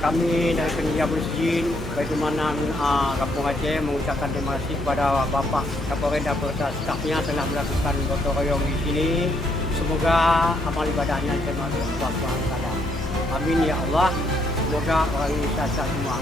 kami dari panitia Masjid Baitul Manan Gampong Aceh mengucapkan terima kasih kepada Bapak Kapolres dan beserta stafnya telah melakukan gotong royong di sini. Semoga amal ibadahnya diterima oleh Allah SWT. Amin ya Allah. Semoga orang Indonesia semua.